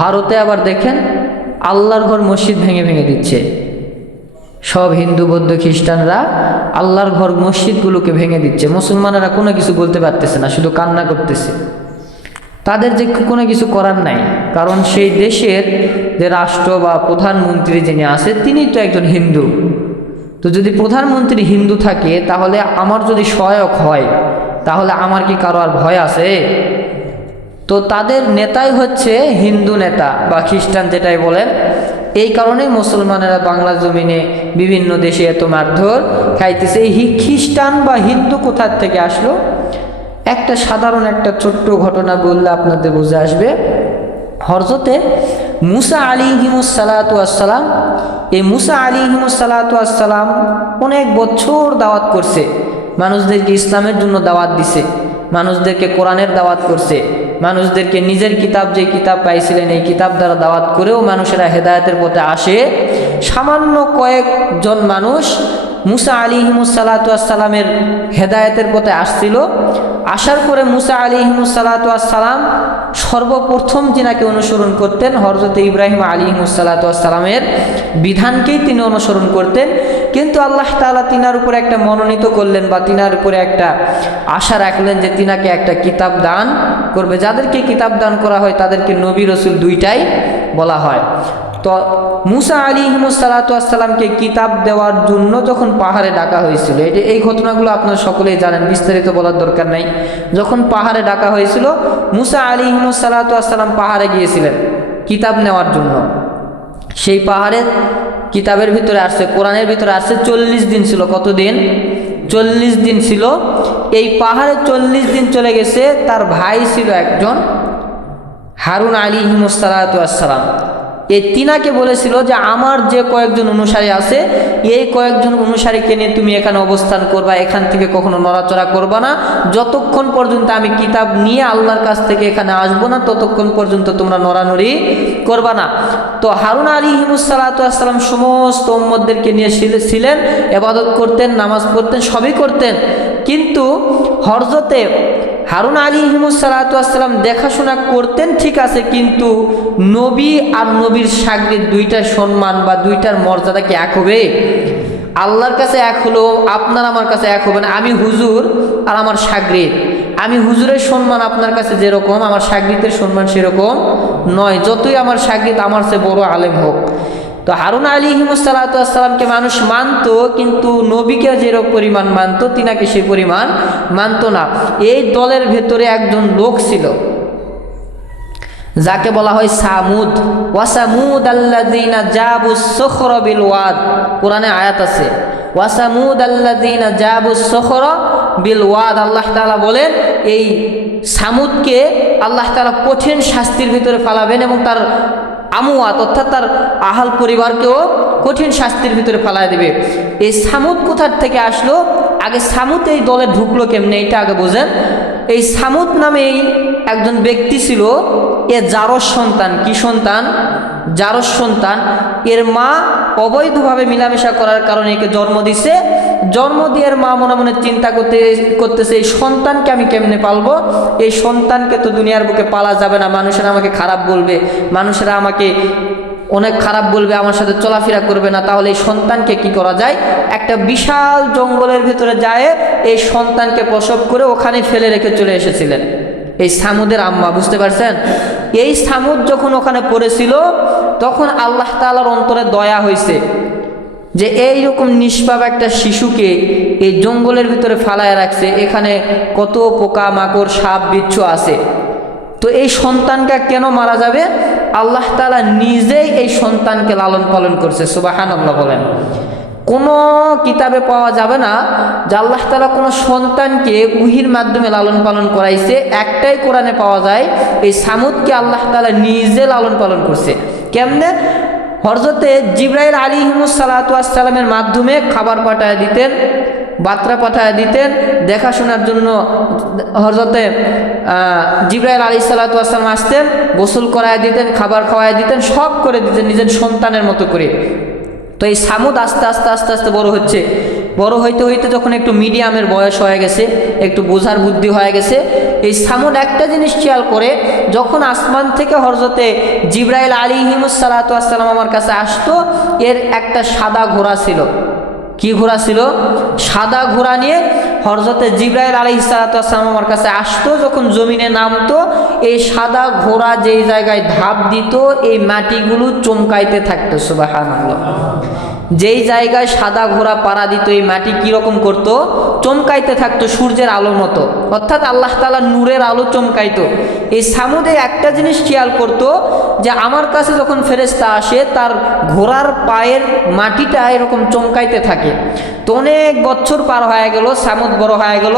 ভারতে আবার দেখেন আল্লাহর ঘর মসজিদ ভেঙে ভেঙে দিচ্ছে। সব হিন্দু বৌদ্ধ খ্রিস্টানরা আল্লাহর ঘর মসজিদগুলোকে ভেঙে দিচ্ছে। মুসলমানেরা কোনো কিছু বলতে পারতেছে না, শুধু কান্না করতেছে। তাদের যে কোনো কিছু করার নাই, কারণ সেই দেশের যে রাষ্ট্র বা প্রধানমন্ত্রী যিনি আছে তিনি তো একজন হিন্দু। তো যদি প্রধানমন্ত্রী হিন্দু থাকে তাহলে আমার যদি সহায়ক হয় তাহলে আমার কি কারো আর ভয় আছে? তো তাদের নেতাই হচ্ছে হিন্দু নেতা বা খ্রিস্টান যেটাই বলেন। এই কারণে মুসলমানেরা বাংলা জমিনে বিভিন্ন দেশে এত মারধর খাইতেছে। এই খ্রিস্টান বা হিন্দু কোথার থেকে আসলো? একটা সাধারণ একটা ছোট্ট ঘটনা বললে আপনাদের বুঝে আসবে। হযরতে মুসা আলাইহিমুসসালাতু ওয়াসসালাম, এই মুসা আলাইহিমুসসালাতু ওয়াসসালাম অনেক বছর দাওয়াত করছে, মানুষদেরকে ইসলামের জন্য দাওয়াত দিছে, মানুষদেরকে কোরআনের দাওয়াত করছে, মানুষদেরকে নিজের কিতাব যে কিতাব পাইছিলেন এই কিতাব দ্বারা দাওয়াত করেও মানুষেরা হেদায়েতের পথে আসে। সামান্য কয়েকজন মানুষ মুসা আলাইহিমুসসালাতু ওয়াসসালামের হেদায়েতের পথে আসছিল। আসার পরে মুসা আলাইহিমুসসালাতু ওয়াসসালাম সর্বপ্রথম যিনাকে অনুসরণ করতেন হযরতে ইব্রাহিম আলাইহিমুসসালাতু ওয়াসসালামের বিধানকেই তিনি অনুসরণ করতেন। কিন্তু আল্লাহ তাআলা তিনার উপরে একটা মনোনীত করলেন বা তিনার উপরে একটা আশা রাখলেন যে তিনাকে একটা কিতাব দান করবে। যাদেরকে কিতাব দান করা হয় তাদেরকে নবী রসুল দুইটাই বলা হয়। তো মুসা আলাইহিমুসসালাতু ওয়াসসালামকে কিতাব দেওয়ার জন্য যখন পাহাড়ে ডাকা হয়েছিল, এই ঘটনাগুলো আপনারা সকলেই জানেন, বিস্তারিত বলার দরকার নাই। যখন পাহাড়ে ডাকা হয়েছিল মুসা আলাইহিমুসসালাতু ওয়াসসালাম পাহাড়ে গিয়েছিলেন কিতাব নেওয়ার জন্য। সেই পাহাড়ের কিতাবের ভিতরে আসছে, কোরআনের ভিতরে আসছে 40 দিন ছিল। কতদিন? 40 দিন ছিল। এই পাহাড়ে 40 দিন চলে গেছে। তার ভাই ছিল একজন হারুন আলাইহিমুসসালাতু ওয়াসসালাম। এই তিনাকে বলেছিল যে আমার যে কয়েকজন অনুসারী আছে এই কয়েকজন অনুসারীকে নিয়ে তুমি এখানে অবস্থান করবা, এখান থেকে কখনো নড়াচড়া করবা না, যতক্ষণ পর্যন্ত আমি কিতাব নিয়ে আল্লাহর কাছ থেকে এখানে আসবো না ততক্ষণ পর্যন্ত তোমরা নড়ানড়ি করবা না। তো হারুন আলাইহিমুসসালাতু ওয়াসসালাম সমস্ত উম্মতদেরকে নিয়ে ছিলেন, ইবাদত করতেন, নামাজ পড়তেন, সবই করতেন। কিন্তু হযরতে হারুন আলাইহিমুসসালাতু ওয়াসসালাম দেখাশোনা করতেন ঠিক আছে, কিন্তু নবী আর নবীর শাগরিদ দুইটার সম্মান বা দুইটার মর্যাদা কি এক হবে? আল্লাহর কাছে এক হলো, আপনার আমার কাছে এক হবে না। আমি হুজুর আর আমার শাগরিদ, আমি হুজুরের সম্মান আপনার কাছে যেরকম আমার শাগরিদের সম্মান সেরকম নয়, যতই আমার শাগরিদ আমার চেয়ে বড় আলেম হোক। তো হারুন আলাইহিমুসসালাতু ওয়াসসালামকে মানুষ মানত, কিন্তু নবীকে যেরকম পরিমাণ মানত তিনাকে সেই পরিমাণ মানত না। এই দলের ভেতরে একজন লোক ছিল যাকে বলা হয় সামুদ। ওয়াসামুদ আল্লাযীনা জাবুস সখরা বিল ওয়াদ, কোরআনে আয়াত আছে ওয়াসামুদ আল্লাযীনা জাবুস সখরা বিল ওয়াদ। আল্লাহ তাআলা বলেন এই সামুদকে আল্লাহ তাআলা কঠিন শাস্তির ভিতরে ফেলাবেন এবং তার আমওয়াত অর্থাৎ তার আহাল পরিবারকেও কঠিন শাস্তির ভিতরে ফেলাই দেবে। এই সামুদ কোথার থেকে আসলো? আগে সামুদ এই দলে ঢুকলো কেমনে এটা আগে বোঝেন। এই সামুদ নামেই একজন ব্যক্তি ছিল, এ জারস সন্তান। কি সন্তান? জারস সন্তান। এর মা অবৈধভাবে মিলামেশা করার কারণে একে জন্ম দিছে। জন্ম দিয়ে এর মা মনে মনে চিন্তা করতেছে এই সন্তানকে আমি কেমনে পালবো? এই সন্তানকে তো দুনিয়ার বুকে পালা যাবে না, মানুষেরা আমাকে খারাপ বলবে, মানুষেরা আমাকে অনেক খারাপ বলবে, আমার সাথে চলাফেরা করবে না। তাহলে এই সন্তানকে কি করা যায়? একটা বিশাল জঙ্গলের ভিতরে যায় এই সন্তানকে প্রসব করে ওখানে ফেলে রেখে চলে এসেছিলেন এই সামুদের আম্মা। বুঝতে পারছেন? এই সামুদ যখন ওখানে পড়েছিল তখন আল্লাহ তাআলার অন্তরে দয়া হয়েছে যে এইরকম নিষ্পাপ একটা শিশুকে এই জঙ্গলের ভিতরে ফালায় রাখছে, এখানে কত পোকা মাকড় সাপ বিচ্ছু আছে, তো এই সন্তানটা কেন মারা যাবে? আল্লাহ তাআলা নিজেই এই সন্তানকে লালন পালন করছে। সুবহানাল্লাহ বলেন। কোনো কিতাবে পাওয়া যাবে না যে আল্লাহ তাআলা কোনো সন্তানকে ওহীর মাধ্যমে লালন পালন করাইছে। একটাই কোরআনে পাওয়া যায়, এই সামুদকে আল্লাহ তাআলা নিজে লালন পালন করছে। কেমনে? হযরতে জিবরাইল আলাইহিমুসসালাতু ওয়াসসালামের মাধ্যমে খাবার পাঠায় দিতেন, বার্তা পাঠায় দিতেন, দেখাশোনার জন্য হযরতে জিবরাইল আলাইহিসসালাতু ওয়াসসালাম আসতেন, গোসল করায় দিতেন, খাবার খাওয়ায় দিতেন, সব করে দিতেন নিজের সন্তানের মতো করে। তো এই সামুদ আস্তে আস্তে বড় হচ্ছে। বড় হইতে হইতে যখন একটু মিডিয়ামের বয়স হয়ে গেছে, একটু বোঝার বুদ্ধি হয়ে গেছে, এই সামুদ একটা জিনিস খেয়াল করে, যখন আসমান থেকে হযরতে জিবরাইল আলাইহিস সালাতু ওয়াস সালাম আমার কাছে আসতো, এর একটা সাদা ঘোড়া ছিল। কি ঘোড়া ছিল? সাদা ঘোড়া নিয়ে হযরতে জিবরাইল আলাইহিস সালাতু ওয়াস সালাম আমার কাছে আসতো, যখন জমিনে নামতো এই সাদা ঘোড়া যেই জায়গায় ধাপ দিত এই মাটিগুলো চমকাইতে থাকতো। সুবহানাল্লাহ। যেই জায়গায় সাদা ঘোড়া পাড়া দিত এই মাটি কিরকম করত? চমকাইতে থাকতো সূর্যের আলোর মতো, অর্থাৎ আল্লাহ তাআলার নূরের আলো চমকাইতো। এই সামুদে একটা জিনিস খেয়াল করতো যে আমার কাছে যখন ফেরেশতা আসে তার ঘোড়ার পায়ের মাটিটা এরকম চমকাইতে থাকে। তো অনেক বছর পার হয়ে গেল, সামুদ বড় হয়ে গেল,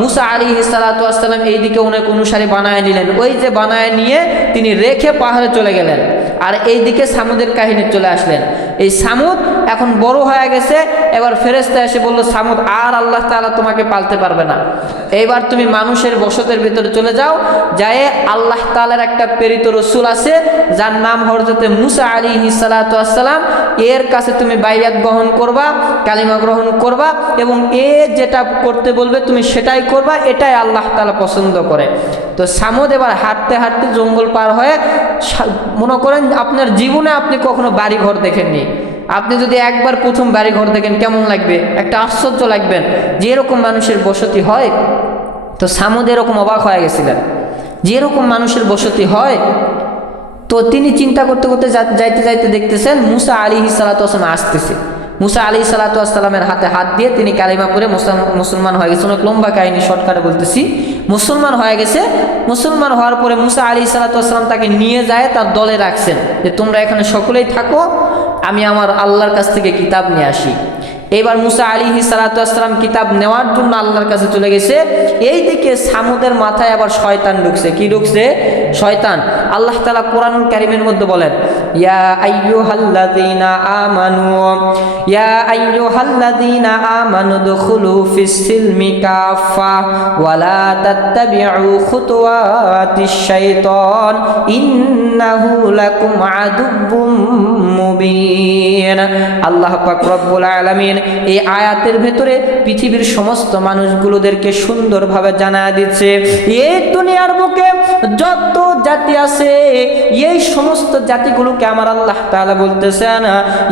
মুসা আলাইহিস সালাতু ওয়াস সালাম এইদিকে অনেক অনুসারী বানায় নিলেন। ওই যে বানায় নিয়ে তিনি রেখে পাহাড়ে চলে গেলেন, আর এইদিকে সামুদের কাহিনী চলে আসলেন। এই সামুদ এখন বড় হয়ে গেছে, এবার ফেরেশতা এসে বলল, সামুদ আর আল্লাহ তাআলা তোমাকে পালতে পারবে না, এইবার তুমি মানুষের বসতের ভিতরে চলে যাও, যায় আল্লাহ তাআলার একটা প্রেরিত রাসূল আছে যার নাম হযরতে মুসা আলাইহিস সালাতু ওয়াস সালাম, এর কাছে তুমি বাইয়াত গ্রহণ করবা, কালিমা গ্রহণ করবা, এবং এ যেটা করতে বলবে তুমি সেটাই করবা, এটাই আল্লাহ তাআলা পছন্দ করে। তো সামুদ এবার হাঁটতে হাঁটতে জঙ্গল পার হয়ে, মনে করেন আপনার জীবনে আপনি কখনো বাড়ি ঘর দেখেননি, আপনি যদি একবার প্রথম বাড়ি ঘর দেখেন কেমন লাগবে? একটা আশ্চর্য লাগবেন যে এরকম মানুষের বসতি হয়। তো সামুদ এরকম অবাক হয়ে গেছিলেন যে এরকম মানুষের বসতি হয়। তো তিনি চিন্তা করতে করতে যাইতে যাইতে দেখতেছেন মুসা আলাইহিস সালাতু ওয়াস সালাম আসতেছে। মুসা আলাইহিস সালাতু ওয়াস সালামের হাতে হাত দিয়ে তিনি কালিমা পড়ে মুসলমান হয়ে গেছে। অনেক লম্বা কাহিনী, শর্টকাটে বলতেছি। মুসলমান হয়ে গেছে। মুসলমান হওয়ার পরে মুসা আলাইহিস সালাতু ওয়াস সালাম তাকে নিয়ে যায় তার দলে রাখছেন যে তোমরা এখানে সকলেই থাকো, আমি আমার আল্লাহর কাছ থেকে কিতাব নিয়ে আসি। এবার মুসা আলাইহিস সালাতু ওয়াস সালাম কিতাব নেওয়ার জন্য আল্লাহর কাছে চলে গেছে। এইদিকে সামুদের মাথায় আবার শয়তান ঢুকছে। কি ঢুকছে? শয়তান। আল্লাহ তাআলা কোরআনুল কারীমের মধ্যে বলেন, ইয়া আইয়ুহাল্লাযীনা আমানু ইয়া আইয়ুহাল্লাযীনা আমানু দুখুলু ফিস সিলমি কাফা ওয়া লা তাত্তাবিউ খুতুওয়াতিশ শাইতান ইন্নাহু লাকুম আদুব্বুম মুবিন। আল্লাহ পাক রব্বুল আলামিন এই আয়াতের ভেতরে পৃথিবীর সমস্ত মানুষগুলোদেরকে সুন্দরভাবে জানায় দিচ্ছে, এই দুনিয়ার বুকে যত জাতি আছে এই সমস্ত জাতিগুলোকে আমার আল্লাহ তাআলা বলতেছেন,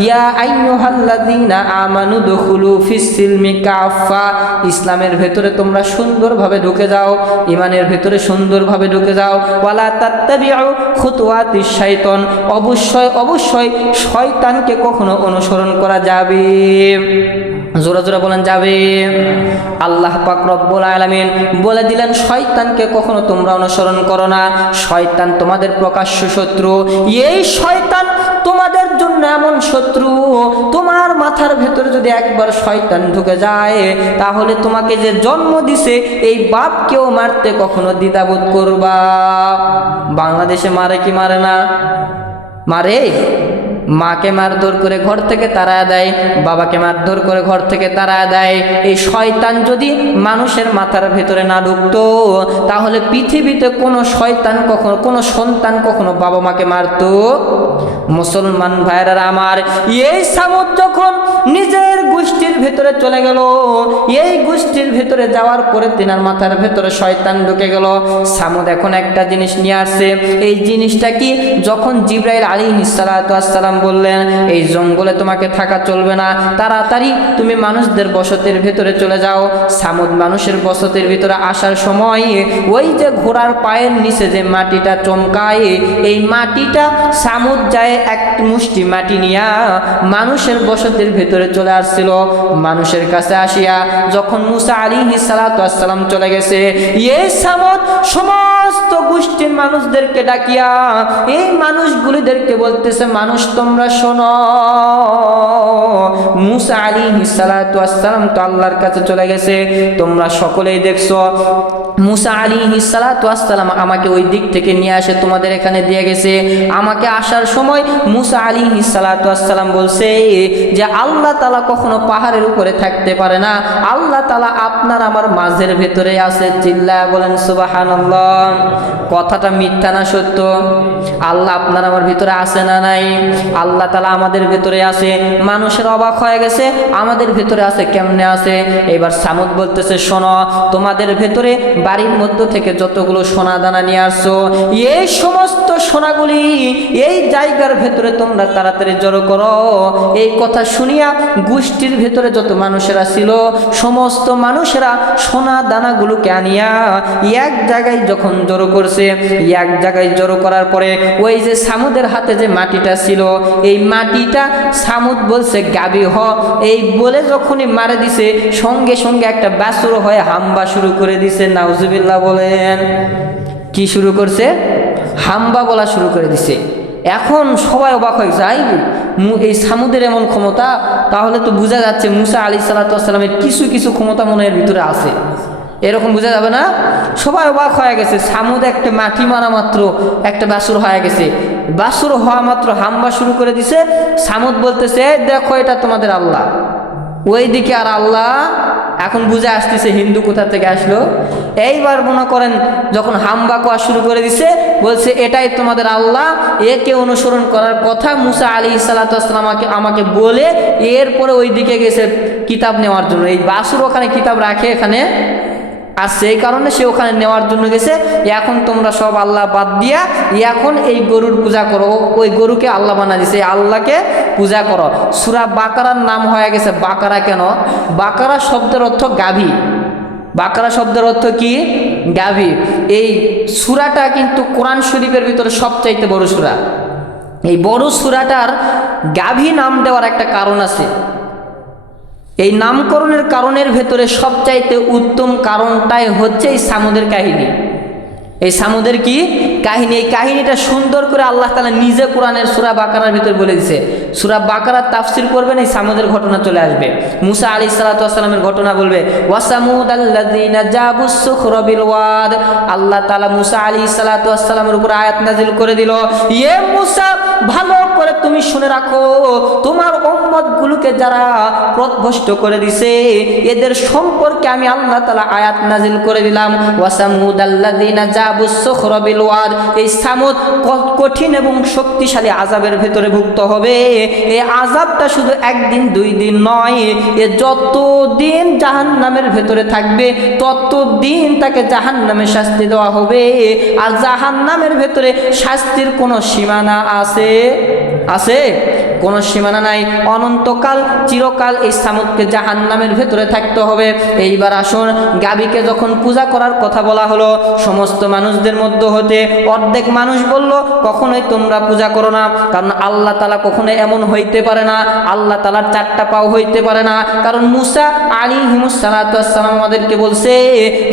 ইয়া আইয়ুহাল্লাযীনা আমানু দুখুলু ফিস সিলমি কাফা, ইসলামের ভেতরে তোমরা সুন্দরভাবে ঢুকে যাও, ঈমানের ভেতরে সুন্দরভাবে ঢুকে যাও, ওয়ালা তাত্তাবিউ খুতুওয়াতিশ শাইতান, অবশ্যই অবশ্যই শয়তানকে কখনো অনুসরণ করা যাবে। জোরে জোরে বলেন যাবে। আল্লাহ পাক রব্বুল আলামিন বলে দিলেন শয়তানকে কখনো তোমরা অনুসরণ করো না, শয়তান তোমাদের প্রকাশ্য শত্রু। এই শয়তান তোমাদের জন্য এমন শত্রু, তোমার মাথার ভেতরে যদি একবার শয়তান ঢুকে যায় তাহলে তোমাকে যে জন্ম দিছে এই বাপকেও মারতে কখনো দ্বিধাবোধ করবা। বাংলাদেশে মারে কি মারে না? মারে। মাকে মারধর করে ঘর থেকে তাড়া দেয়, বাবাকে মারধর করে ঘর থেকে তাড়া দেয়। এই শয়তান যদি মানুষের মাথার ভেতরে না ঢুকতো তাহলে পৃথিবীতে কোনো শয়তান কখনো, কোনো সন্তান কখনো বাবা মাকে মারতো? মুসলমান ভাইরা আমার, এই সামুদ যখন নিজের গোষ্ঠীর ভেতরে চলে গেল, এই গোষ্ঠীর ভেতরে যাওয়ার পরে তিনার মাথার ভেতরে শয়তান ঢুকে গেল। সামুদ এখন একটা জিনিস নিয়ে আসছে। এই জিনিসটা কি? যখন জিবরাইল আলাইহিস সালাতু ওয়াস সালাম বললেন এই জঙ্গলে তোমাকে থাকা চলবে না, তাড়াতাড়ি তুমি মানুষদের বসতির ভেতরে চলে যাও। সামুদ মানুষের বসতির ভিতরে আসার সময় ওই যে ঘোড়ার পায়ের নিচে যে মাটিটা চমকায়, এই মাটিটা সামুদ যায় এক মুষ্টি মাটি নিয়া মানুষের বসতির ভেতরে চলে আসছিল। মানুষের কাছে আসিয়া যখন মুসা আলাইহিস সালাতু ওয়াস সালাম চলে গেছে, এই সামুদ সমস্ত গোষ্ঠীর মানুষদেরকে ডাকিয়া এই মানুষগুলিদেরকে বলতেছে, মানুষ তোমরা শোনো, মুসা আলাইহিস সালাতু ওয়াস সালাম তো আল্লাহর কাছে চলে গেছে, তোমরা সকলেই দেখছো মুসা আলাইহিস সালাতু ওয়াস সালাম আমাকে ওই দিক থেকে নিয়ে আসে তোমাদের এখানে দিয়ে গেছে। আমাকে আসার সময় মুসা আলাইহিস সালাতু ওয়াস সালাম বলছে যে আল্লাহ তাআলা কখনো পাহাড়ের উপরে থাকতে পারে না, আল্লাহ তাআলা আপনার আমার মাঝের ভেতরে আছে। চিল্লায়া বলেন সুবহানাল্লাহ। কথাটা মিথ্যা না সত্য? আল্লাহ আপনার আমার ভিতরে আছে না নাই? আল্লাহ তাআলা আমাদের ভেতরে আছে। মানুষের অবাক হয়ে গেছে, আমাদের ভেতরে আছে, কেমনে আছে? এবার সামুদ বলতেছে, শোনো, তোমাদের ভেতরে বাড়ির মধ্য থেকে যতগুলো সোনা দানা নিয়ে আসছো, এই সমস্ত সোনাগুলি এই জায়গার ভেতরে তোমরা তাড়াতাড়ি জড়ো করো। এই কথা শুনিয়া গোষ্ঠীর ভেতরে যত মানুষেরা ছিল সমস্ত মানুষেরা সোনা দানাগুলোকে আনিয়া এক জায়গায় যখন জড়ো করছে, এক জায়গায় জড়ো করার পরে ওই যে সামুদের হাতে যে মাটিটা ছিল, এই মাটিটা সামুদ বলছে গাবি হ। এই বলে যখনই মারে দিছে, সঙ্গে সঙ্গে একটা বাছুর হয়ে হাম্বা শুরু করে দিছে। নাউজুবিল্লাহ বলেন। কি শুরু করছে? হাম্বা বলা শুরু করে দিছে। এখন সবাই অবাক হয়ে যায়, এই সামুদের এমন ক্ষমতা, তাহলে তো বোঝা যাচ্ছে মুসা আলাইহিস সালাতু ওয়াস সালামের কিছু কিছু ক্ষমতা মনের ভিতরে আছে, এরকম বোঝা যাবে না? সবাই অবাক হয়ে গেছে। সামুদ একটা মাটি মারা মাত্র একটা বাছুর হয়ে গেছে, বাছুর হওয়া মাত্র হাম্বা শুরু করে দিছে। সামুদ বলতেছে, দেখো এটা তোমাদের আল্লাহ। ওইদিকে আর আল্লাহ। এখন বুঝে আসতেছে হিন্দু কোথা থেকে আসলো। এইবার মনে করেন যখন হাম্বা কোয়া শুরু করে দিছে, বলছে এটাই তোমাদের আল্লাহ, একে অনুসরণ করার কথা মুসা আলাইহিস সালাতু ওয়াস সালাম আমাকে বলে এরপরে ওই দিকে গেছে কিতাব নেওয়ার জন্য। এই বাছুর ওখানে কিতাব রাখে এখানে, আর সেই কারণে সে ওখানে নেওয়ার জন্য গেছে। এখন তোমরা সব আল্লাহ বাদ দিয়া এখন এই গরুর পূজা করো। ওই গরুকে আল্লাহ বানা দিছে, আল্লাহকে পূজা করো। সূরা বাকারার নাম হয়ে গেছে বাকারা। কেন? বাকারা শব্দের অর্থ গাভী। বাকারা শব্দের অর্থ কি? গাভী। এই সূরাটা কিন্তু কোরআন শরীফের ভিতরে সবচাইতে বড় সূরা। এই বড় সূরাটার গাভী নাম দেওয়ার একটা কারণ আছে। এই নামকরণের কারণের ভেতরে সবচাইতে উত্তম কারণটাই হচ্ছে এই সামুদের কাহিনী। এই সামুদের কি কাহিনী? এই কাহিনীটা সুন্দর করে আল্লাহ তাআলা নিজে কোরআনের সূরা বাকারার ভিতর বলে দিয়েছে। সূরা বাকারার তাফসীর করবেন, এই সামুদের ঘটনা চলে আসবে। মুসা আলাইহিস সালাতু ওয়াস সালামের ঘটনা বলবে, ওয়া সামুদাল্লাযীনা জাবুস সুখরা বিল ওয়াদ। আল্লাহ তাআলা মুসা আলাইহিস সালাতু ওয়াস সালামের উপর আয়াত নাযিল করে দিল, ইয়ে মুসা, ভালো করে তুমি শুনে রাখো, তোমার উম্মতগুলোকে যারা পথভ্রষ্ট করে দিছে এদের সম্পর্কে আমি আল্লাহ তাআলা আয়াত নাযিল করে দিলাম। ওয়া সামুদাল্লাযীনা জাবুস সুখরা বিল ওয়াদ। এই সামুদ কঠিন এবং শক্তিশালী আযাবের ভেতরে ভুক্ত হবে। এই আযাবটা শুধু একদিন দুই দিন নয়, এ যতদিন জাহান্নামের ভেতরে থাকবে ততদিন তাকে জাহান্নামে শাস্তি দেওয়া হবে। আর জাহান্নামের ভেতরে শাস্তির কোনো সীমানা আছে? আছে? কোনো সীমানা নাই। অনন্তকাল, চিরকাল এই সামুদকে জাহান্নামের ভেতরে থাকতে হবে। এইবার আসুন, গাভীকে যখন পূজা করার কথা বলা হলো, সমস্ত মানুষদের মধ্য হতে অর্ধেক মানুষ বলল, কখনোই তোমরা পূজা করো না, কারণ আল্লাহ তাআলা কখনো এমন হইতে পারে না, আল্লাহ তাআলার চারটা পাও হইতে পারে না। কারণ মুসা আলাইহিস সালাতু ওয়াস সালাম আমাদেরকে বলছে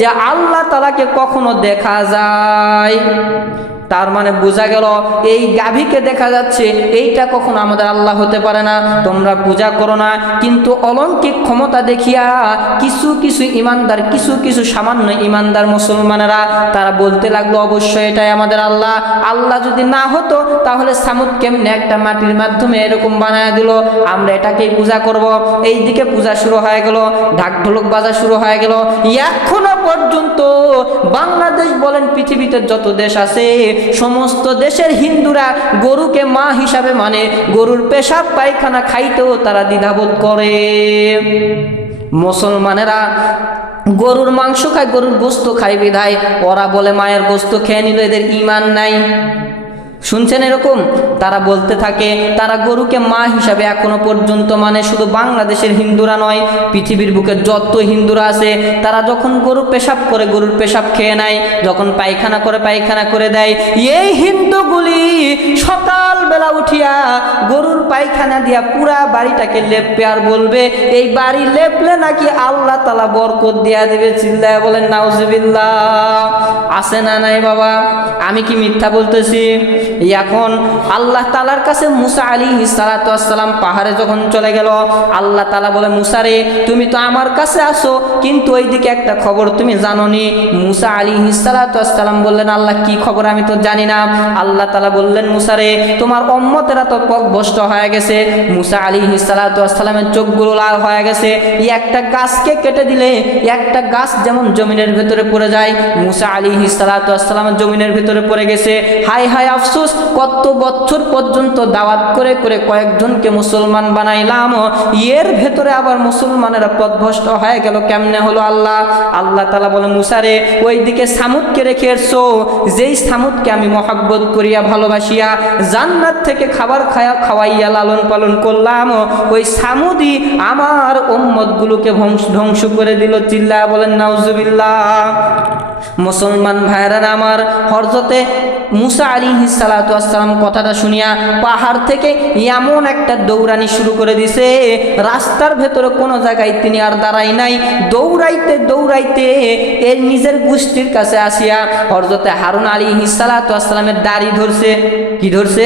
যে আল্লাহ তাআলাকে কখনো দেখা যায়। তার মানে বোঝা গেল এই গাভীকে দেখা যাচ্ছে, এইটা কখনো আমাদের আল্লাহ হতে পারে না, তোমরা পূজা করো না। কিন্তু অলৌকিক ক্ষমতা দেখিয়া কিছু কিছু ইমানদার, কিছু কিছু সামান্য ইমানদার মুসলমানেরা তারা বলতে লাগলো, অবশ্যই এটাই আমাদের আল্লাহ। আল্লাহ যদি না হতো তাহলে সামুদ কেমনে একটা মাটির মাধ্যমে এরকম বানায় দিল, আমরা এটাকেই পূজা করব। এই দিকে পূজা শুরু হয়ে গেল, ঢাক ঢোলক বাজা শুরু হয়ে গেল। এখনো পর্যন্ত বাংলাদেশ বলেন, পৃথিবীতে যত দেশ আছে সমস্ত দেশের হিন্দুরা গরুকে মা হিসাবে মানে, গরুর পেশাব পায়খানা খাইতেও তারা দ্বিধাবোধ করে। মুসলমানেরা গরুর মাংস খায়, গরুর গোস্ত খায় বিধায় ওরা বলে মায়ের গোস্ত খেয়ে নিল, এদের ঈমান নাই। শুনছেন এরকম? তারা বলতে থাকে তারা গরুকে মা হিসাবে এখনো পর্যন্ত মানে। শুধু বাংলাদেশের হিন্দুরা নয়, পৃথিবীর বুকে যত হিন্দুরা আছে তারা যখন গরু পেশাব করে গরুর পেশাব খেয়ে নেয়, যখন পায়খানা করে পায়খানা করে দেয়। এই হিন্দুগুলি সকালবেলা উঠিয়া গরুর পায়খানা দিয়া পুরা বাড়িটাকে লেপবে আর বলবে এই বাড়ি লেপলে নাকি আল্লাহ তাআলা বরকত দিয়া দিবে। চিল্লায় বলেন নাউজুবিল্লাহ। আছে না নাই বাবা? আমি কি মিথ্যা বলতেছি? এখন আল্লাহ তাআলার কাছে মুসা আলাইহিস সালাতু ওয়াস সালাম পাহাড়ে যখন চলে গেল, আল্লাহ তাআলা বলে মুসা রে তুমি তো আমার কাছে আসো, কিন্তু ওইদিকে একটা খবর তুমি জানো নি। মুসা আলাইহিস সালাতু ওয়াস সালাম বললেন আল্লাহ কি খবর? আমি তো জানি না। আল্লাহ তাআলা বললেন মুসা রে তোমার উম্মতেরা তো পথভ্রষ্ট হয়ে গেছে। মুসা আলাইহিস সালাতু ওয়াস সালামের চোখগুলো লাল হয়ে গেছে। একটা গাছকে কেটে দিলে একটা গাছ যেমন জমিনের ভেতরে পড়ে যায়, মুসা আলাইহিস সালাতু ওয়াস সালামের জমিনের ভেতরে পড়ে গেছে। হায় হায় আফসোস, কত বছর পর্যন্ত দাওয়াত করে করে কয়েকজনকে মুসলমান বানাইলাম, এর ভেতরে আবার মুসলমানেরা পথভ্রষ্ট হয়ে গেল, কেমনে হলো? আল্লাহ তাআলা বলে মুসা রে ওইদিকে সামুদকে রেখে এসো, যেই সামুদকে আমি মহব্বত করিয়া ভালোবাসিয়া জান্নাত থেকে খাবার খাওয়াইয়া লালন পালন করলাম, ওই সামুদি আমার উম্মতগুলোকে ধ্বংস করে দিল। চিল্লায়া বলেন নাউজুবিল্লাহ। মুসলমান ভাইরা আমার, হযরতে মুসা আলাইহিস সালাতু ওয়াস সালাম কথাটা শুনিয়া পাহাড় থেকে এমন একটা দৌড়ানি শুরু করে দিছে, রাস্তার ভেতরে কোনো জায়গায় তিনি আর দাঁড়াই নাই। দৌড়াইতে দৌড়াইতে এর নিজের গোষ্ঠীর কাছে আসিয়া হযরতে হারুন আলাইহিস সালাতু ওয়াস সালামের দাড়ি ধরছে। কি ধরছে?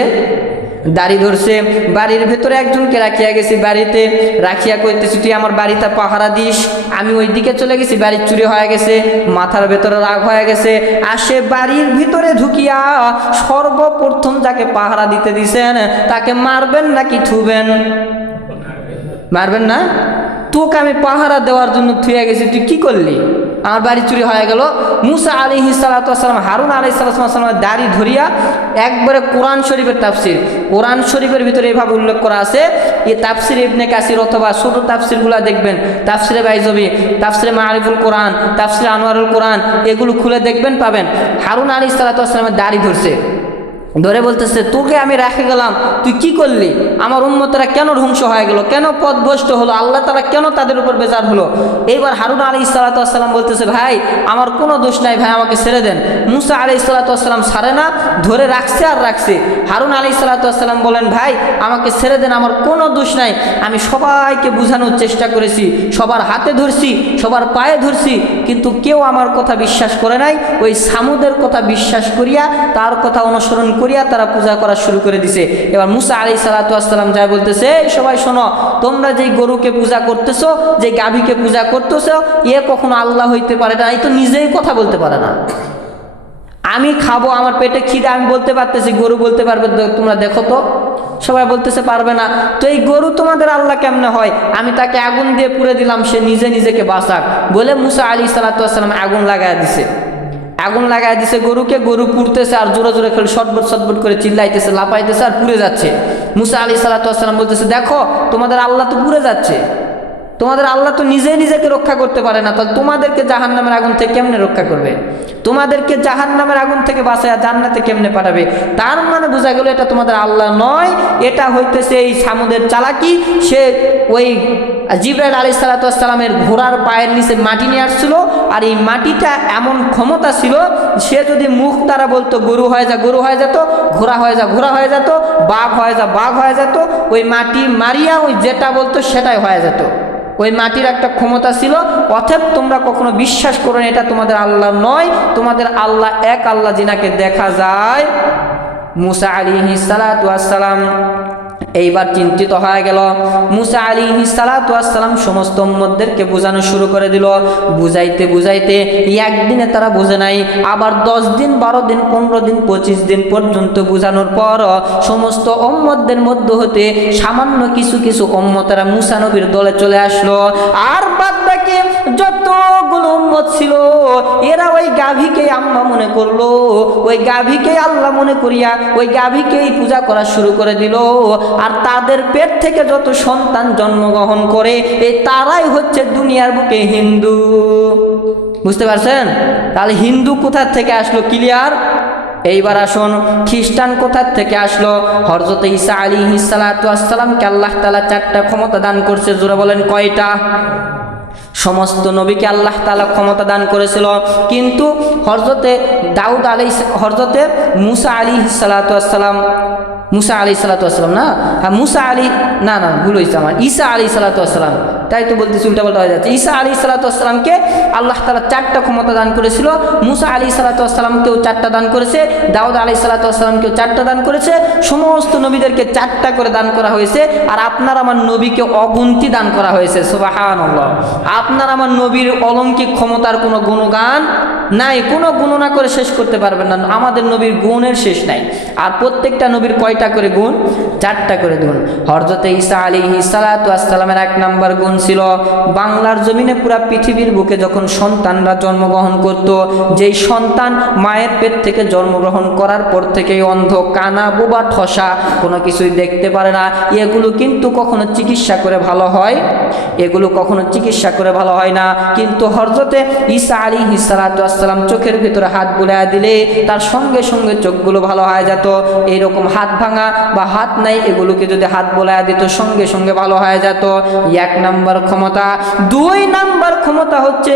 দাড়ি ধরছে। বাড়ির ভেতরে একজনকে রাখিয়া গেছি, বাড়িতে রাখিয়া কইতেছি তুই আমার বাড়িতে পাহারা দিস। আমি ওই দিকে চলে গেছি, বাড়ির চুরি হয়ে গেছে, মাথার ভেতরে রাগ হয়ে গেছে। আসে বাড়ির ভিতরে ঢুকিয়া সর্বপ্রথম যাকে পাহারা দিতে দিছেন তাকে মারবেন নাকি থুবেন? মারবেন না? তোকে আমি পাহারা দেওয়ার জন্য থুয়ে গেছি, তুই কি করলি? আমার বাড়ি চুরি হয়ে গেল। মুসা আলাইহিস সালাতু ওয়াস সালাম হারুন আলাইহিস সালামের দাড়ি ধরিয়া একবারে কোরআন শরীফের তাফসির, কোরআন শরীফের ভিতরে এইভাবে উল্লেখ করা আছে, এই তাফসির ইবনে কাসির অথবা ছোট তাফসিরগুলো দেখবেন, তাফসিরে বাইজবি, তাফসিরে মারিফুল কোরআন, তাফসিরে আনোয়ারুল কোরআন, এগুলো খুলে দেখবেন, পাবেন। হারুন আলাইহিস সালাতু ওয়াস সালামের দাড়ি ধরছে, ধরে বলতেছে তোকে আমি রেখে গেলাম, তুই কি করলি? আমার উম্মতরা কেন ধ্বংস হয়ে গেল? কেন পথভ্রষ্ট হলো? আল্লাহ তাআলা কেন তাদের উপর বেজার হলো? এইবার হারুন আলাইহিস সালাতু ওয়াস সালাম বলতেছে ভাই আমার কোনো দোষ নাই ভাই, আমাকে ছেড়ে দেন। মুসা আলাইহিস সালাতু ওয়াস সালাম ছাড়ে না, ধরে রাখছে আর রাখছে। হারুন আলাইহিস সালাতু ওয়াস সালাম বলেন ভাই আমাকে ছেড়ে দেন, আমার কোনো দোষ নাই, আমি সবাইকে বোঝানোর চেষ্টা করেছি, সবার হাতে ধরছি, সবার পায়ে ধরছি, কিন্তু কেউ আমার কথা বিশ্বাস করে নাই। ওই সামুদের কথা বিশ্বাস করিয়া তার কথা অনুসরণ করিয়া তারা পূজা করা শুরু করে দিছে। এবার মুসা আলাইহিস সালাতু ওয়াস সালাম যা বলতেছে এই সবাই শোনো, তোমরা যেই গরুকে পূজা করতেছো, যে গাভীকে পূজা করতেছো, এ কখনো আল্লাহ হইতে পারে না, এই তো নিজেই কথা বলতে পারে না। আমি খাবো, আমার পেটে খিদে, আমি বলতে পারতেছি, গরু বলতে পারবে তোমরা দেখো তো? সবাই বলতেছে পারবে না। তো এই গরু তোমাদের আল্লাহ কেমনে হয়? আমি তাকে আগুন দিয়ে পুড়ে দিলাম, সে নিজে নিজেকে বাঁচাক বলে মুসা আলাইহিস সালাতু ওয়াস সালাম আগুন লাগায় দিছে। আগুন লাগাই দিছে গরুকে, গরু পুড়তেছে আর জোরে জোরে খেলে শটবট শটবট করে চিল্লাইতেছে, লাপাইতেছে আর পুড়ে যাচ্ছে। মুসা আলাইহিস সালাতু ওয়াস সালাম বলতেছে দেখো তোমাদের আল্লাহ তো পুড়ে যাচ্ছে, তোমাদের আল্লাহ তো নিজেই নিজেকে রক্ষা করতে পারে না, তাহলে তোমাদেরকে জাহান্নামের আগুন থেকে কেমনে রক্ষা করবে? তোমাদেরকে জাহান্নামের আগুন থেকে বাঁচায়া জান্নাতে কেমনে পাঠাবে? তার মানে বোঝা গেল এটা তোমাদের আল্লাহ নয়, এটা হইতেছে এই সামুদের চালাকি। সে ওই জিবরাইল আলাইহিস সালাতু ওয়াস সালামের ঘোড়ার পায়ের নিচে মাটি নিয়ে আসছিল, আর এই মাটিটা এমন ক্ষমতা ছিল, সে যদি মুখ দ্বারা বলতো গরু হয়ে যা, গরু হয়ে যেত, ঘোড়া হয়ে যা, ঘোড়া হয়ে যেত, বাঘ হয়ে যা, বাঘ হয়ে যেত। ওই মাটি মারিয়া ওই যেটা বলতো সেটাই হয়ে যেত। ওই মাটির একটা ক্ষমতা ছিল। অতএব তোমরা কখনো বিশ্বাস করো না এটা তোমাদের আল্লাহ নয়, তোমাদের আল্লাহ এক আল্লাহ, যিনাকে দেখা যায়। মুসা আলাইহিস সালাতু ওয়াস সালাম এইবার চিন্তিত হয়ে গেল। মুসা আলাইহিস সালাতু ওয়াস সালাম সমস্ত উম্মতদেরকে বোঝানো শুরু করে দিল। বুঝাইতে বুঝাইতে একদিনে তারা বোঝে নাই, আবার 10 দিন 12 দিন 15 দিন 25 দিন পর্যন্ত বোঝানোর পর সমস্ত উম্মতদের মধ্য হতে সামান্য কিছু কিছু উম্মতেরা মুসা নবীর দলে চলে আসলো। আর বাদ বাকি যতগুলো উম্মত ছিল এরা ওই গাভীকেই আম্মা মনে করলো, ওই গাভীকেই আল্লাহ মনে করিয়া ওই গাভীকেই পূজা করা শুরু করে দিল। আর তাদের পেট থেকে যত সন্তান জন্মগ্রহণ করে এই তারাই হচ্ছে দুনিয়ার বুকে হিন্দু। বুঝতে পারছেন? তাহলে হিন্দু কোথা থেকে আসলো? ক্লিয়ার? এইবার আসুন খ্রিস্টান কোথা থেকে আসলো? হযরত ঈসা আলাইহিস সালাতু ওয়াস সালামকে আল্লাহ তাআলা 4টা ক্ষমতা দান করছে। জোরে বলেন কয়টা? সমস্ত নবীকে আল্লাহ তাআলা ক্ষমতা দান করেছিল, কিন্তু হযরতে মুসা আলাইহিস সালাতু ওয়াস সালাম, মুসা আলাইহিস সালাতু ওয়াস সালাম না, হ্যাঁ মুসা আলী, না ভুল হয়েছে আমার, ঈসা আলাইহিস সালাতু ওয়াস সালাম, তাই তো বলতেছি উল্টাপাল্টা হয়ে যাচ্ছে। ঈসা আলাইহিস সালাতু ওয়াস সালামকে আল্লাহ তাআলা 4টা ক্ষমতা দান করেছিল। মুসা আলাইহিস সালাতু ওয়াস সালামকেও 4টা দান করেছে, দাউদ আলাইহিস সালাতু ওয়াস সালামকেও 4টা দান করেছে। সমস্ত নবীদেরকে 4টা করে দান করা হয়েছে, আর আপনার আমার নবীকে অগুন্তি দান করা হয়েছে। সুবহানাল্লাহ। আপনার আমার নবীর অলৌকিক ক্ষমতার কোনো গুণগান নাই, কোনো গণনা করে শেষ করতে পারবেন না। আমাদের নবীর গুণের শেষ নাই। আর প্রত্যেকটা নবীর কয়টা করে গুণ? 4টা করে গুণ। হযরতে ঈসা আলাইহিস সালাতু ওয়াস সালামের 1 নম্বর গুণ ছিল, বাংলার জমিনে পুরা পৃথিবীর বুকে যখন সন্তানরা জন্মগ্রহণ করত, যেই সন্তান মায়ের পেট থেকে জন্মগ্রহণ করার পর থেকেই অন্ধ, কানা, বোবা, ঠসা, কোনো কিছুই দেখতে পারে না, এগুলো কিন্তু কখনো চিকিৎসা করে ভালো হয়? এগুলো কখনো চিকিৎসা করে ভালো হয় না। কিন্তু হযরতে ঈসা আলাইহিস সালাতু ওয়াস সালাম চোখের ভিতরে হাত বুলাইয়া দিলে তার সঙ্গে সঙ্গে চোখগুলো ভালো হয়ে যেত। এইরকম হাত ভাঙা বা হাত নাই, এগুলোকে যদি হাত বুলাইয়া দিত সঙ্গে সঙ্গে ভালো হয়ে যেত। 1 নম্বর ক্ষমতা। 2 নম্বর ক্ষমতা হচ্ছে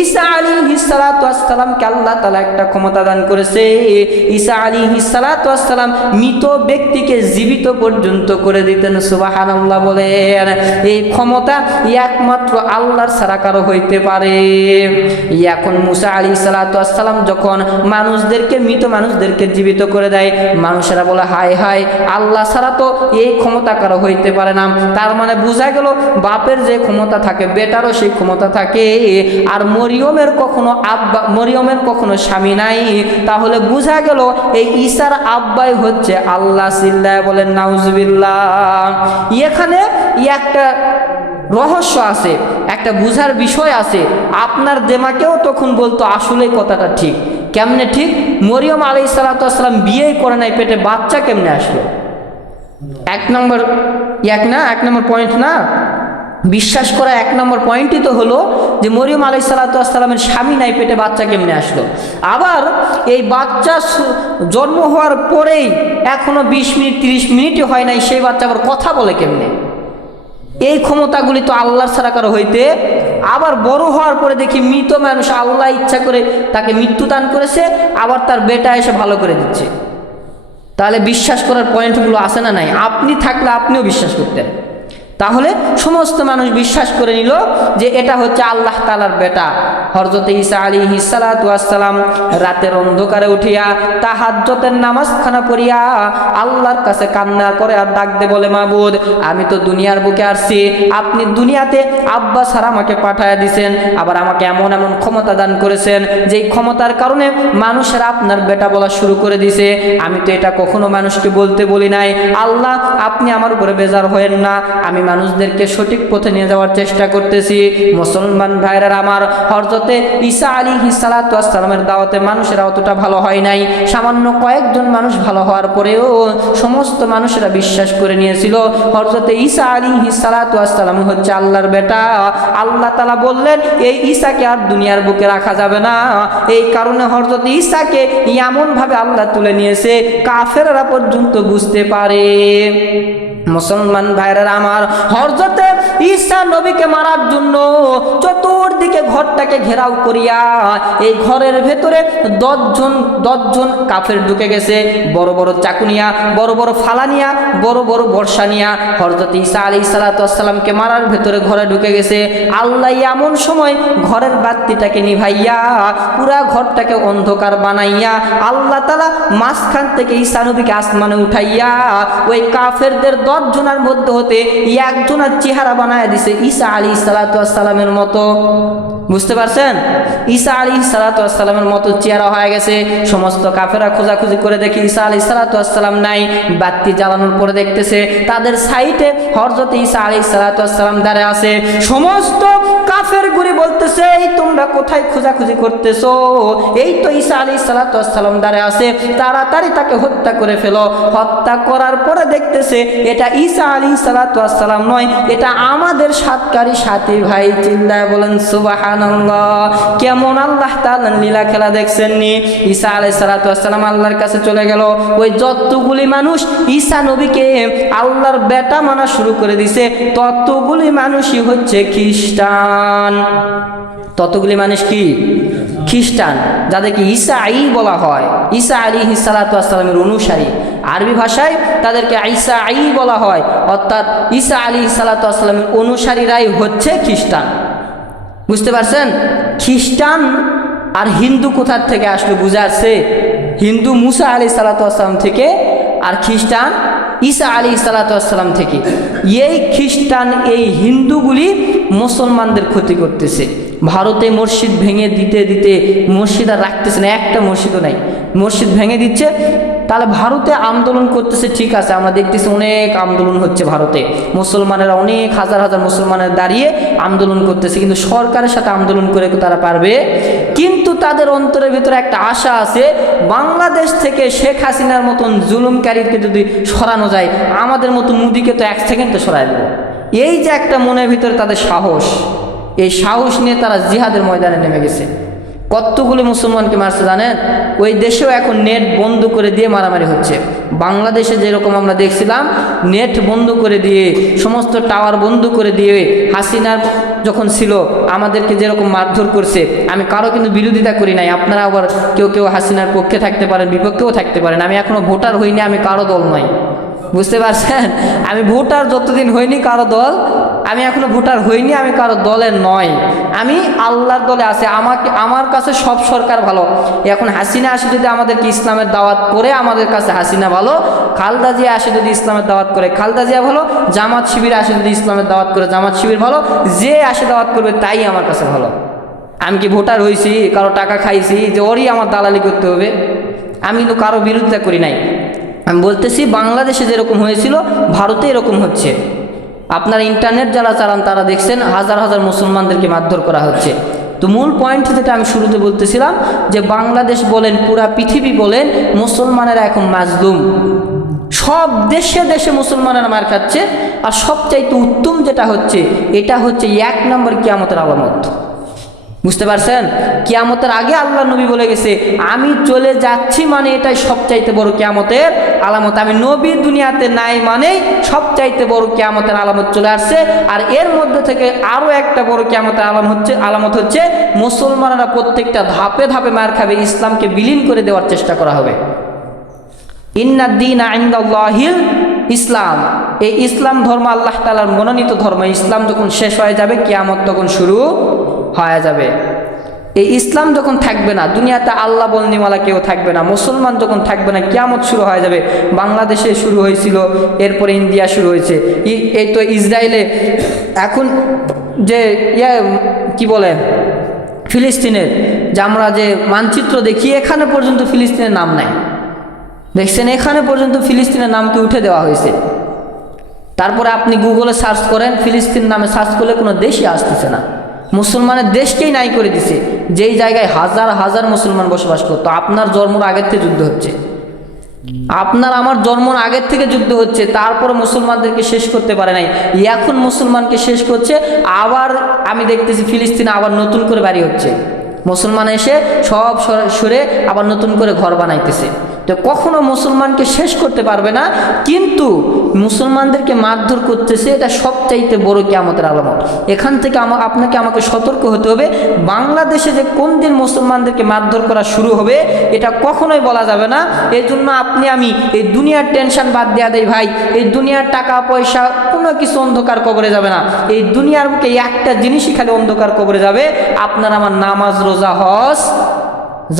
ঈসা আলাইহিস সালাতু ওয়াস সালামকে আল্লাহ তাআলা একটা ক্ষমতা দান করেছে। ঈসা আলাইহিস সালাতু ওয়াস সালাম মৃত ব্যক্তিকে জীবিত পর্যন্ত করে দিতেন। সুবহানাল্লাহ বলেন। এই ক্ষমতা একমাত্র আল্লাহর ছাড়া কারো হইতে পারে। এখন মুসা আলাইহিস সালাতু ওয়াস সালাম যখন মৃত মানুষদেরকে জীবিত করে দেয়, মানুষেরা বলে হায় হায়, আল্লাহ ছাড়া তো এই ক্ষমতা কারো হইতে পারে না। তার মানে বোঝা গেল বাপের যে ক্ষমতা থাকে বেটারও সেই ক্ষমতা থাকে। আর মরিয়মের কখনো স্বামী নাই, তাহলে বোঝা গেল এই ঈসার আব্বাই হচ্ছে আল্লাহ। সিল্লায় বলেন নাউজুবিল্লাহ। এখানে একটা রহস্য আছে, একটা বুঝার বিষয় আছে। আপনার দেমাকেও তখন বলতো আসলে কথাটা ঠিক। কেমনে ঠিক? মরিয়ম আলাইহিস সালাতু ওয়াস সালাম বিয়েই করে নাই, পেটে বাচ্চা কেমনে আসলো? 1 নম্বর পয়েন্ট না, বিশ্বাস করা 1 নম্বর পয়েন্টই তো হলো যে মরিয়ম আলাইহিস সালাতু ওয়াস সালামের স্বামী নাই, পেটে বাচ্চা কেমনে আসলো। আবার এই বাচ্চা জন্ম হওয়ার পরেই এখনো 20 মিনিট 30 মিনিটই হয় নাই, সেই বাচ্চা আবার কথা বলে কেমনে? এই ক্ষমতাগুলি তো আল্লাহর ছাড়া কারো হইতে। আবার বড় হওয়ার পরে দেখি মৃত মানুষ আল্লাহ ইচ্ছা করে তাকে মৃত্যু দান করেছে, আবার তার বেটা এসে ভালো করে দিচ্ছে। তাহলে বিশ্বাস করার পয়েন্টগুলো আছে না নাই? আপনি থাকলে আপনিও বিশ্বাস করতেন। তাহলে সমস্ত মানুষ বিশ্বাস করে নিল যে এটা হচ্ছে আল্লাহ তাআলার বেটা। হযরত ঈসা আলাইহিস সালাতু ওয়াস সালাম রাতের অন্ধকারে উঠিয়া তাহাজ্জুদের নামাজখানা পড়িয়া আল্লাহর কাছে কান্না করে আর ডাক দে বলে, মাবুদ, আমি তো দুনিয়ার বুকে আসছি, আপনি দুনিয়াতে আব্বা ছাড়া আমাকে পাঠায়া দিয়েছেন, আবার আমাকে এমন এমন ক্ষমতা দান করেছেন যেই ক্ষমতার কারণে মানুষেরা আপনার বেটা বলা শুরু করে দিয়েছে। আমি তো এটা কখনো মানুষকে বলতে বলি নাই। আল্লাহ, আপনি আমার উপরে বেজার হয়েন না, আমি মানুষদেরকে সঠিক পথে নিয়ে যাওয়ার চেষ্টা করতেছি। মুসলমান ভাইরা আমার, হযরতে ঈসা আলাইহিস সালাতু ওয়াস সালামের দাওয়াতে মানুষেরা অতটা ভালো হয় নাই। সামান্য কয়েকজন মানুষ ভালো হওয়ার পরেও সমস্ত মানুষেরা বিশ্বাস করে নিয়েছিল হযরতে ঈসা আলাইহিস সালাতু ওয়াস সালাম হচ্ছে আল্লাহর বেটা। আল্লাহ তাআলা বললেন এই ঈসাকে আর দুনিয়ার বুকে রাখা যাবে না। এই কারণে হযরতে ঈসাকে এমন ভাবে আল্লাহ তুলে নিয়েছে কাফেররা পর্যন্ত বুঝতে পারে। মুসলমান ভাইরা আমার, হযরতে ঈসা নবীকে মারার জন্য চতুর্দিকে ঘরটাকে ঘেরাও করিয়া এই ঘরের ভেতরে 10 জন কাফের ঢুকে গেছে। বড় বড় চাকুনিয়া, বড় বড় ফালানিয়া, বড় বড় বর্ষা নিয়া হযরত ঈসা আলাইহিস সালাতু ওয়াস সালামকে মারার ভেতরে ঘরে ঢুকে গেছে। আল্লাহ এমন সময় ঘরের বাতিটাকে নিভাইয়া পুরা ঘরটাকে অন্ধকার বানাইয়া আল্লাহ তাআলা মাঝখান থেকে ঈসা নবীকে আসমানে উঠাইয়া ওই কাফেরদের 10 জনের মধ্যে হতে একজনের চেহারা বানায় দিছে ঈসা আলাইহিস সালাতু ওয়াস সালামের মতো। বুঝতে পারছেন? ঈসা আলাইহিস সালাতু ওয়াস সালামের মতো চেহারা হয়ে গেছে। সমস্ত কাফেররা খোঁজাখুঁজি করে দেখে ঈসা আলাইহিস সালাতু ওয়াস সালাম নাই। বাতি জ্বালানোর পরে দেখতেছে তাদের সাইডে হযরত ঈসা আলাইহিস সালাতু ওয়াস সালাম দাঁড়ায় আছে। সমস্ত কাফের গুলি বলতেছে, এই তোমরা কোথায় খোঁজাখুঁজি করতেছো? এই তো ঈসা আলাইহিস সালাতু ওয়াস সালাম দাঁড়ায় আছে, তাড়াতাড়ি তাকে হত্যা করে ফেলো। হত্যা করার পরে দেখতেছে এটা এটা ঈসা আলাইহিস সালাতু ওয়াস সালাম নয়, এটা আমাদের সাতকারী সাথী ভাই। চিল্লায় বলেন সুবহানাল্লাহ। কেমন আল্লাহ তাআলার লীলা খেলা দেখছেন নি? ঈসা আলাইহিস সালাতু ওয়াস সালাম আল্লাহর কাছে চলে গেল, ওই যতগুলি মানুষ ঈসা নবীকে আল্লাহর বেটা মানা শুরু করে দিছে, ততগুলি মানুষই হচ্ছে খ্রিস্টান। ততগুলি মানুষ কি? খ্রিস্টান, যাদেরকে ঈসা আই বলা হয়, ঈসা আলাইহিস সালাতু ওয়াস সালামের অনুসারী। আরবি ভাষায় তাদেরকে ঈসা আই বলা হয়, অর্থাৎ ঈসা আলাইহিস সালাতু ওয়াস সালামের অনুসারীরাই হচ্ছে খ্রিস্টান। বুঝতে পারছেন? খ্রিস্টান আর হিন্দু কোথার থেকে আসলে বুঝে আসছে? হিন্দু মুসা আলাইহিস সালাতু ওয়াস সালাম থেকে, আর খ্রিস্টান ঈসা আলাইহিস সালাতু ওয়াস সালাম থেকে। এই খ্রিস্টান এই হিন্দুগুলি মুসলমানদের ক্ষতি করতেছে। ভারতে মসজিদ ভেঙে দিতে দিতে মসজিদ আর রাখতেছে না, একটা মসজিদও নাই, মসজিদ ভেঙে দিচ্ছে। তাহলে ভারতে আন্দোলন করতেছে, ঠিক আছে, আমরা দেখতেছি অনেক আন্দোলন হচ্ছে ভারতে, মুসলমানেরা অনেক হাজার হাজার মুসলমানের দাঁড়িয়ে আন্দোলন করতেছে, কিন্তু সরকারের সাথে আন্দোলন করে তারা পারবে? কিন্তু তাদের অন্তরের ভিতরে একটা আশা আছে, বাংলাদেশ থেকে শেখ হাসিনার মতন জুলুমকারীকে যদি সরানো যায়, আমাদের মতো মুদিকে তো 1 সেকেন্ডে সরাই দেবো। এই যে একটা মনের ভিতরে তাদের সাহস, এই সাহস নিয়ে তারা জিহাদের ময়দানে নেমে গেছে। কতগুলো মুসলমানকে মারছে জানেন? ওই দেশেও এখন নেট বন্ধ করে দিয়ে মারামারি হচ্ছে। বাংলাদেশে যেরকম আমরা দেখছিলাম, নেট বন্ধ করে দিয়ে, সমস্ত টাওয়ার বন্ধ করে দিয়ে, হাসিনার যখন ছিল আমাদেরকে যেরকম মারধর করছে, আমি কারো কিন্তু বিরোধিতা করি নাই। আপনারা আবার কেউ কেউ হাসিনার পক্ষে থাকতে পারেন, বিপক্ষেও থাকতে পারেন। আমি এখনো ভোটার হইনি, আমি কারো দল নই। বুঝতে পারছেন? আমি ভোটার যতদিন হইনি কারো দল, আমি এখনো ভোটার হইনি, আমি কারো দলের নয়, আমি আল্লাহর দলে আছি। আমার কাছে সব সরকার ভালো। এখন হাসিনা আসে যদি আমাদেরকে ইসলামের দাওয়াত করে, আমাদের কাছে হাসিনা ভালো। খালেদা জিয়া আসে যদি ইসলামের দাওয়াত করে, খালেদা জিয়া ভালো। জামাত শিবির আসে যদি ইসলামের দাওয়াত করে, জামাত শিবির ভালো। যে আসে দাওয়াত করবে তাই আমার কাছে ভালো। আমি কি ভোটার হয়েছি, কারো টাকা খাইছি যে ওরই আমার দালালি করতে হবে? আমি তো কারো বিরোধিতা করি নাই। আমি বলতেছি বাংলাদেশে যেরকম হয়েছিল ভারতে এরকম হচ্ছে। আপনারা ইন্টারনেট যারা চালান তারা দেখছেন হাজার হাজার মুসলমানদেরকে মারধর করা হচ্ছে। তো মূল পয়েন্ট যেটা আমি শুরুতে বলতেছিলাম, যে বাংলাদেশ বলেন, পুরা পৃথিবী বলেন, মুসলমানেরা এখন মাজলুম। সব দেশে দেশে মুসলমানেরা মার খাচ্ছে। আর সবচাইতে উত্তম যেটা হচ্ছে, এটা হচ্ছে 1 নম্বর কিয়ামতের আলামত। বুঝতে পারছেন? কিয়ামতের আগে আল্লাহ নবী বলে গেছে, আমি চলে যাচ্ছি মানে এটাই সবচাইতে বড় কিয়ামতের আলামত। আমি নবী দুনিয়াতে নাই মানে সবচাইতে বড় কিয়ামতের আলামত চলে আসছে। আর এর মধ্যে থেকে আরও একটা বড় কিয়ামতের আলামত হচ্ছে মুসলমানরা প্রত্যেকটা ধাপে ধাপে মার খাবে, ইসলামকে বিলীন করে দেওয়ার চেষ্টা করা হবে। ইন্নাদ-দীনা ইনদাল্লাহিল ইসলাম, এই ইসলাম ধর্ম আল্লাহ তাআলার মনোনীত ধর্ম। ইসলাম যখন শেষ হয়ে যাবে, কিয়ামত তখন শুরু হয়ে যাবে। এই ইসলাম যখন থাকবে না, দুনিয়াতে আল্লাহ বলনিওয়ালা কেউ থাকবে না, মুসলমান যখন থাকবে না, কিয়ামত শুরু হয়ে যাবে। বাংলাদেশে শুরু হয়েছিল, এরপরে ইন্ডিয়া শুরু হয়েছে, এই তো ইসরায়েলে এখন যে কি বলে ফিলিস্তিনের, যে আমরা যে মানচিত্র দেখি, এখানে পর্যন্ত ফিলিস্তিনের নাম নাই। দেখছেন? এখানে পর্যন্ত ফিলিস্তিনের নামকে উঠে দেওয়া হয়েছে। তারপরে আপনি গুগলে সার্চ করেন, ফিলিস্তিন নামে সার্চ করলে কোনো দেশই আসতেছে না। মুসলমানের দেশকেই নাই করে দিছে, যেই জায়গায় হাজার হাজার মুসলমান বসবাস করতো। আপনার জন্মের আগের থেকে যুদ্ধ হচ্ছে, আপনার আমার জন্মের আগের থেকে যুদ্ধ হচ্ছে, তারপরে মুসলমানদেরকে শেষ করতে পারে নাই। এখন মুসলমানকে শেষ করছে। আবার আমি দেখতেছি ফিলিস্তিনে আবার নতুন করে বাড়ি হচ্ছে, মুসলমান এসে সব সরে আবার নতুন করে ঘর বানাইতেছে। তো কখনো মুসলমানকে শেষ করতে পারবে না, কিন্তু মুসলমানদেরকে মারধর করতেছে, এটা সবচাইতে বড় কিয়ামতের আলামত। এখান থেকে আপনাকে আমাকে সতর্ক হতে হবে। বাংলাদেশে যে কোন দিন মুসলমানদেরকে মারধর করা শুরু হবে এটা কখনোই বলা যাবে না। এই জন্য আমি এই দুনিয়ার টেনশন বাদ দেওয়া দেয় ভাই। এই দুনিয়ার টাকা পয়সা কোনো কিছু অন্ধকার কবরে যাবে না। এই দুনিয়ার বুকে একটা জিনিসই খালি অন্ধকার কবরে যাবে, আপনার আমার নামাজ, রোজা, হজ,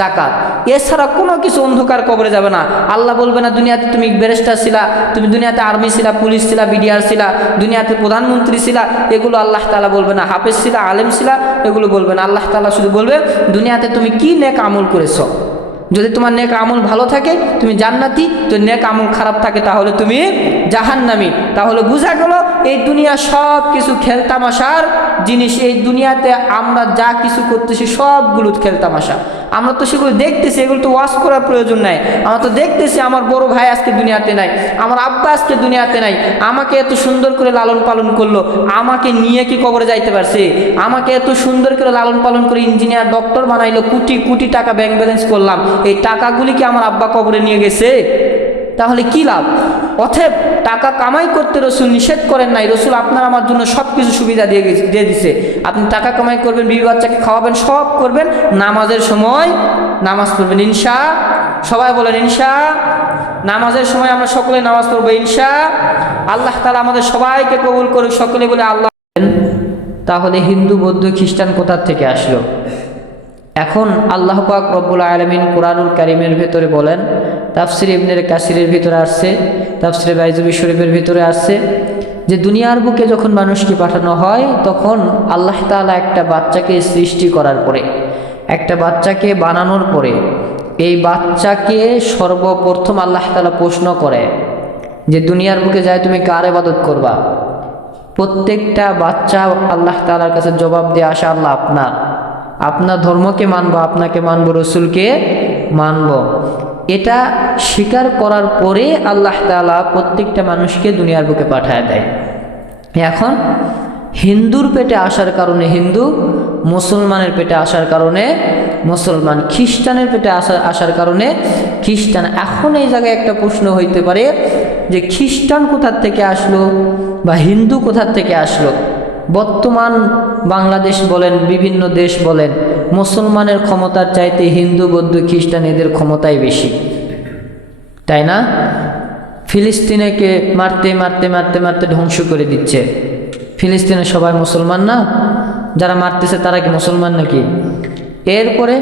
যাকাত, এছাড়া কোনো কিছু অন্ধকার কবরে যাবে না। আল্লাহ বলবে না দুনিয়াতে তুমি ব্যারিস্টার ছিলা, তুমি দুনিয়াতে আর্মি ছিলা, পুলিশ ছিলা, বিডিআর ছিলা, দুনিয়াতে প্রধানমন্ত্রী ছিলা, এগুলো আল্লাহ তাআলা বলবে না। হাফেজ ছিলা, আলেম ছিলা, এগুলো বলবে না। আল্লাহ তাআলা শুধু বলবে দুনিয়াতে তুমি কি নেক আমল করেছো। যদি তোমার নেক আমল ভালো থাকে তুমি জান্নাতি, যদি নেক আমল খারাপ থাকে তাহলে তুমি জাহান্নামী। তাহলে বোঝা গেল এই দুনিয়া সব কিছু খেলতামাশার জিনিস এই দুনিয়াতে আমরা যা কিছু করতেছি সবগুলো খেলতামাশা। আমরা তো সেগুলো দেখতেছি, এগুলো তো ওয়াশ করার প্রয়োজন নাই। আমরা তো দেখতেছি আমার বড় ভাই আজকে দুনিয়াতে নাই, আমার আব্বা আজকে দুনিয়াতে নাই, আমাকে এত সুন্দর করে লালন পালন করলো, আমাকে নিয়ে কি কবরে যাইতে পারছে? আমাকে এত সুন্দর করে লালন পালন করে ইঞ্জিনিয়ার ডক্টর বানাইলো, কোটি কোটি টাকা ব্যাংক ব্যালেন্স করলাম, এই টাকাগুলি কি আমার আব্বা কবরে নিয়ে গেছে? তাহলে কি লাভ? অতএব টাকা কামাই করতে রসুল নিষেধ করেন নাই। রসুল আপনার আমার জন্য সব কিছু সুবিধা দিয়ে দিছে। আপনি টাকা কামাই করবেন, বিবি বাচ্চাকে খাওয়াবেন, সব করবেন, নামাজের সময় নামাজ পড়বেন ইনশা। সবাই বলেন ইনশা। নামাজের সময় আমরা সকলে নামাজ পড়বো ইনশা। আল্লাহ তাআলা আমাদের সবাইকে কবুল করুক, সকলে বলে আল্লাহ। তাহলে হিন্দু বৌদ্ধ খ্রিস্টান কোথা থেকে আসলো? এখন আল্লাহ পাক রব্বুল আলামিন কুরআনুল কারীমের ভেতরে বলেন, তাফসির ইবনে কাসিরের ভিতরে আসছে, তাফসিরে বাইজুবি শরীফের ভিতরে আসছে যে দুনিয়ার বুকে যখন মানুষকে পাঠানো হয় তখন আল্লাহ তাআলা একটা বাচ্চাকে সৃষ্টি করার পরে, একটা বাচ্চাকে বানানোর পরে এই বাচ্চাকে সর্বপ্রথম আল্লাহ তাআলা প্রশ্ন করে যে দুনিয়ার বুকে যায় তুমি কার ইবাদত করবা? প্রত্যেকটা বাচ্চা আল্লাহ তাআলার কাছে জবাব দিয়ে আসে, আল্লাহ আপনার ধর্মকে মানবো, আপনাকে মানবো, রসুলকে মানবো। এটা স্বীকার করার পরে আল্লাহ তাআলা প্রত্যেকটা মানুষকে দুনিয়ার বুকে পাঠায় দেয়। এখন হিন্দুর পেটে আসার কারণে হিন্দু, মুসলমানের পেটে আসার কারণে মুসলমান, খ্রিস্টানের পেটে আসার কারণে খ্রিস্টান। এখন এই জায়গায় একটা প্রশ্ন হইতে পারে যে খ্রিস্টান কোথার থেকে আসলো বা হিন্দু কোথার থেকে আসলো? বর্তমান বাংলাদেশ বলেন, বিভিন্ন দেশ বলেন, মুসলমানের ক্ষমতার চাইতে হিন্দু বৌদ্ধ খ্রিস্টান এদের ক্ষমতাই বেশি, তাই না? ফিলিস্তিনেকে মারতে মারতে মারতে মারতে ধ্বংস করে দিচ্ছে। ফিলিস্তিনের সবাই মুসলমান না? যারা মারতেছে তারা কি মুসলমান নাকি? এরপরে